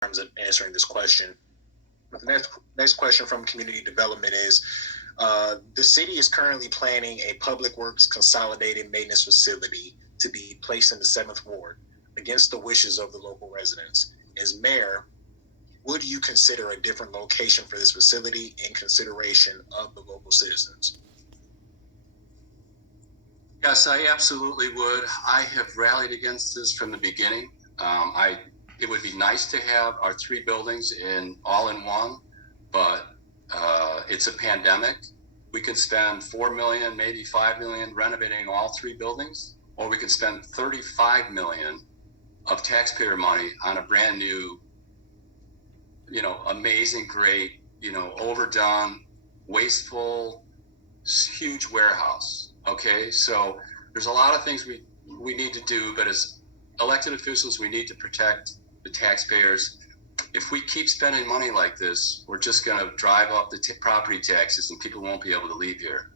terms of answering this question. But the next question from community development is, the city is currently planning a public works consolidated maintenance facility to be placed in the 7th Ward against the wishes of the local residents. As mayor, would you consider a different location for this facility in consideration of the local citizens? Yes, I absolutely would. I have rallied against this from the beginning. It would be nice to have our 3 buildings all in one, but it's a pandemic. We could spend $4 million, maybe $5 million renovating all 3 buildings, or we could spend $35 million of taxpayer money on a brand new, amazing, great, overdone, wasteful, huge warehouse. Okay, so there's a lot of things we need to do, but as elected officials, we need to protect the taxpayers. If we keep spending money like this, we're just going to drive up the property taxes and people won't be able to leave here.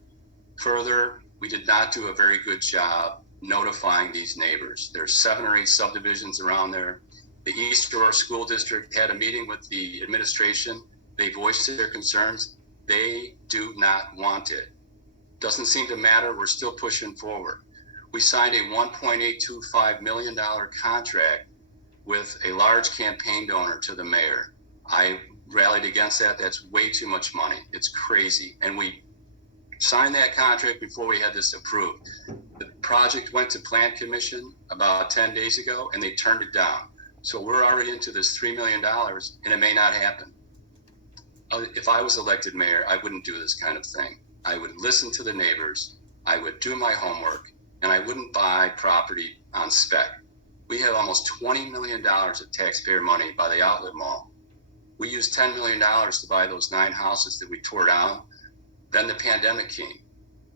Further, we did not do a very good job notifying these neighbors. There's 7 or 8 subdivisions around there. The East Aurora School District had a meeting with the administration. They voiced their concerns. They do not want it. Doesn't seem to matter. We're still pushing forward. We signed a $1.825 million contract with a large campaign donor to the mayor. I rallied against that. That's way too much money. It's crazy. And we signed that contract before we had this approved. The project went to Plan Commission about 10 days ago, and they turned it down. So we're already into this $3 million, and it may not happen. If I was elected mayor, I wouldn't do this kind of thing. I would listen to the neighbors, I would do my homework, and I wouldn't buy property on spec. We have almost $20 million of taxpayer money by the outlet mall. We used $10 million to buy those 9 houses that we tore down. Then the pandemic came.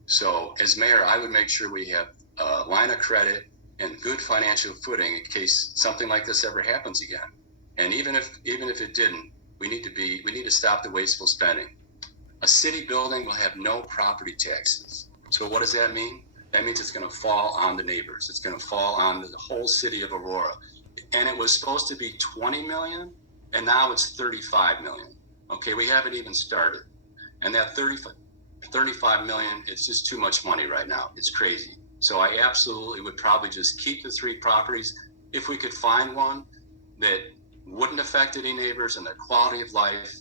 So as mayor, I would make sure we have a line of credit and good financial footing in case something like this ever happens again. And even if it didn't, we need to stop the wasteful spending. A city building will have no property taxes. So what does that mean? That means it's going to fall on the neighbors. It's going to fall on the whole city of Aurora. And it was supposed to be 20 million, and now it's 35 million. Okay, we haven't even started. And that 35 million, it's just too much money right now. It's crazy. So I absolutely would probably just keep the 3 properties. If we could find one that wouldn't affect any neighbors and their quality of life,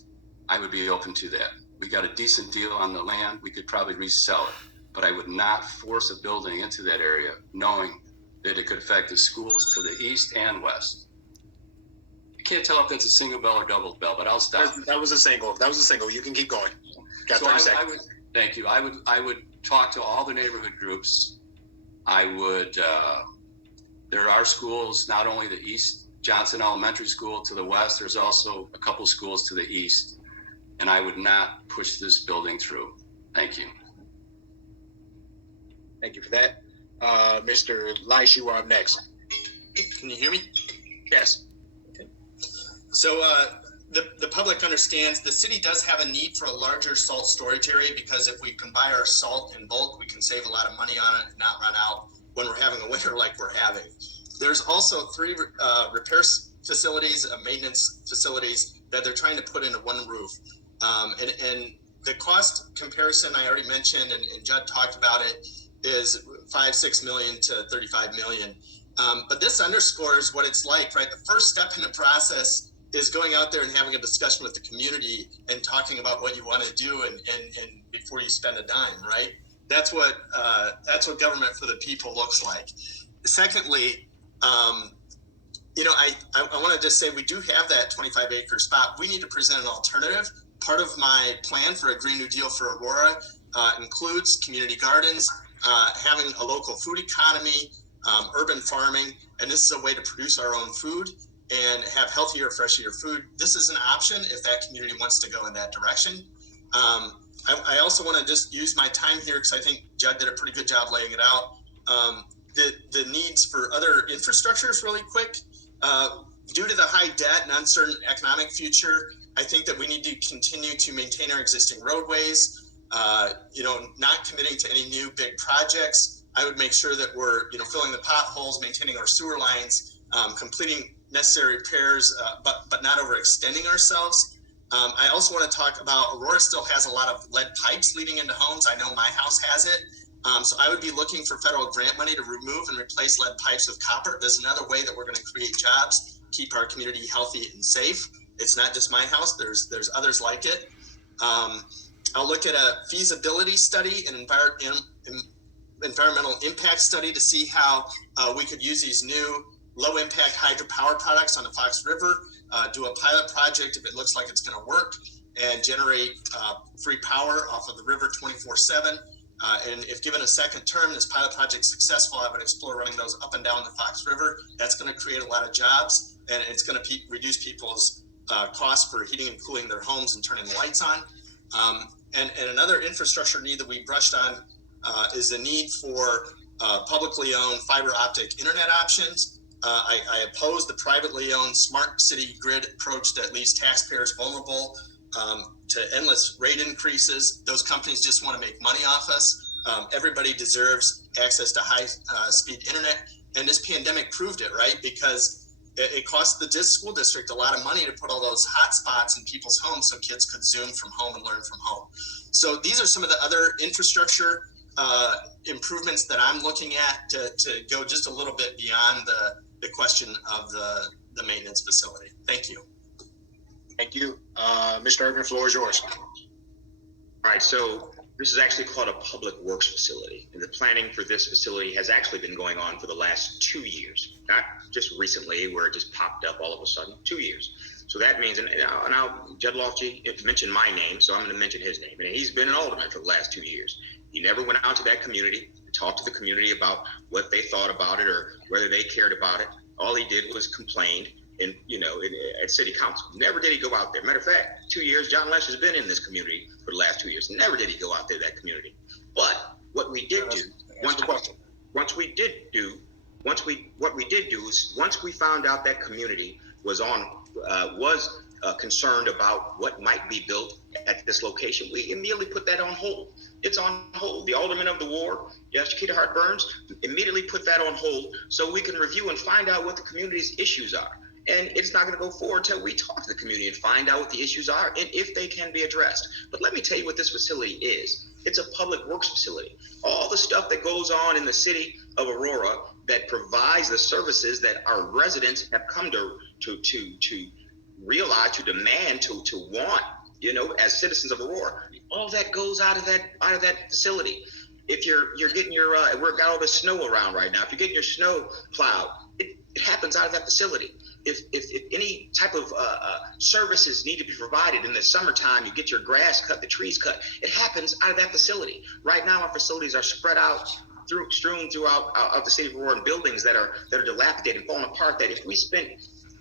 I would be open to that. We got a decent deal on the land. We could probably resell it. But I would not force a building into that area knowing that it could affect the schools to the east and west. I can't tell if that's a single bell or double bell, but I'll stop. That was a single. You can keep going. Got 30 seconds. Thank you. I would talk to all the neighborhood groups. There are schools, not only the East Johnson Elementary School to the west, there's also a couple schools to the east. And I would not push this building through. Thank you. Thank you for that. Mr. Leish, you are up next. Can you hear me? Yes. Okay. So the public understands the city does have a need for a larger salt storage area, because if we can buy our salt in bulk, we can save a lot of money on it and not run out when we're having a winter like we're having. There's also 3 repair facilities, maintenance facilities that they're trying to put into one roof. And the cost comparison I already mentioned, and Judd talked about it, is $5-6 million to $35 million. But this underscores what it's like, right? The first step in the process is going out there and having a discussion with the community and talking about what you want to do, and before you spend a dime, right? That's what government for the people looks like. Secondly, I want to just say we do have that 25-acre spot. We need to present an alternative. Part of my plan for a Green New Deal for Aurora includes community gardens, having a local food economy, urban farming, and this is a way to produce our own food and have healthier, fresher food. This is an option if that community wants to go in that direction. I also want to just use my time here, because I think Judd did a pretty good job laying it out. The needs for other infrastructures really quick. Due to the high debt and uncertain economic future, I think that we need to continue to maintain our existing roadways, not committing to any new big projects. I would make sure that we're, filling the potholes, maintaining our sewer lines, completing necessary repairs, but not overextending ourselves. I also want to talk about Aurora still has a lot of lead pipes leading into homes. I know my house has it. So I would be looking for federal grant money to remove and replace lead pipes with copper. There's another way that we're going to create jobs, keep our community healthy and safe. It's not just my house. There's others like it. I'll look at a feasibility study and environmental impact study to see how we could use these new low impact hydropower products on the Fox River, do a pilot project if it looks like it's going to work, and generate free power off of the river 24/7. And if given a second term, this pilot project successful, I would explore running those up and down the Fox River. That's going to create a lot of jobs, and it's going to reduce people's costs for heating and cooling their homes and turning the lights on. And another infrastructure need that we brushed on is the need for publicly owned fiber optic internet options. I oppose the privately owned smart city grid approach that leaves taxpayers vulnerable to endless rate increases. Those companies just want to make money off us. Everybody deserves access to high speed internet. And this pandemic proved it, right? Because it cost the school district a lot of money to put all those hotspots in people's homes so kids could Zoom from home and learn from home. So these are some of the other infrastructure improvements that I'm looking at to go just a little bit beyond the question of the maintenance facility. Thank you. Thank you. Mr. Urban, floor is yours. All right, so this is actually called a public works facility, and the planning for this facility has actually been going on for the last 2 years, not just recently where it just popped up all of a sudden. 2 years. So that means, and now Jed Lofty mentioned my name, so I'm going to mention his name, and he's been an alderman for the last 2 years. He never went out to that community to talk to the community about what they thought about it or whether they cared about it. All he did was complain, and at city council. Never did he go out there. Matter of fact, 2 years, John Lesh has been in this community for the last 2 years. Never did he go out there to that community. But what we did do, once we found out that community was concerned about what might be built at this location, we immediately put that on hold. It's on hold. The alderman of the ward, Chiquita Hart Burns, immediately put that on hold so we can review and find out what the community's issues are. And it's not going to go forward until we talk to the community and find out what the issues are and if they can be addressed. But let me tell you what this facility is. It's a public works facility. All the stuff that goes on in the city of Aurora that provides the services that our residents have come to realize, to demand, to want, as citizens of Aurora, all that goes out of that facility. If you're getting your, we've got all this snow around right now. If you're getting your snow plowed, it happens out of that facility. If any type of services need to be provided in the summertime, you get your grass cut, the trees cut, it happens out of that facility. Right now, our facilities are spread out, strewn throughout the city of Aurora in buildings that are dilapidated and falling apart, that if we spent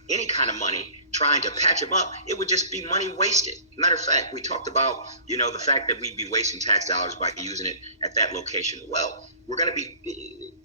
any kind of money trying to patch them up, it would just be money wasted. Matter of fact, we talked about, the fact that we'd be wasting tax dollars by using it at that location. Well, we're going to be,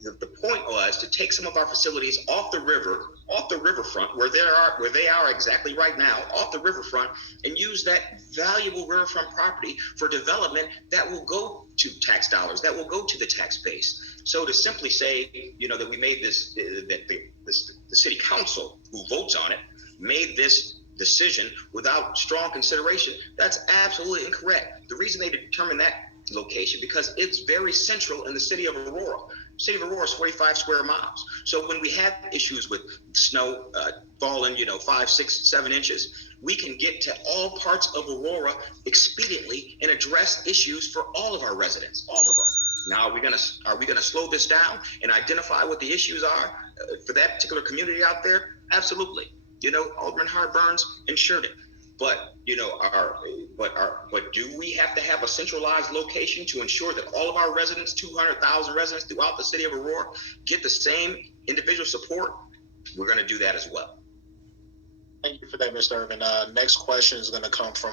the point was to take some of our facilities off the riverfront, where they are exactly right now, off the riverfront, and use that valuable riverfront property for development that will go to tax dollars, that will go to the tax base. So to simply say, that we made this, that the city council who votes on it made this decision without strong consideration, that's absolutely incorrect. The reason they determined that location, because it's very central in the city of Aurora. The city of Aurora is 45 square miles. So when we have issues with snow falling, 5, 6, 7 inches, we can get to all parts of Aurora expediently and address issues for all of our residents, all of them. Now, are we going to slow this down and identify what the issues are for that particular community out there? Absolutely. Alderman Hart Burns ensured it. But but do we have to have a centralized location to ensure that all of our residents, 200,000 residents throughout the city of Aurora, get the same individual support? We're going to do that as well. Thank you for that, Mr. Urban. Next question is going to come from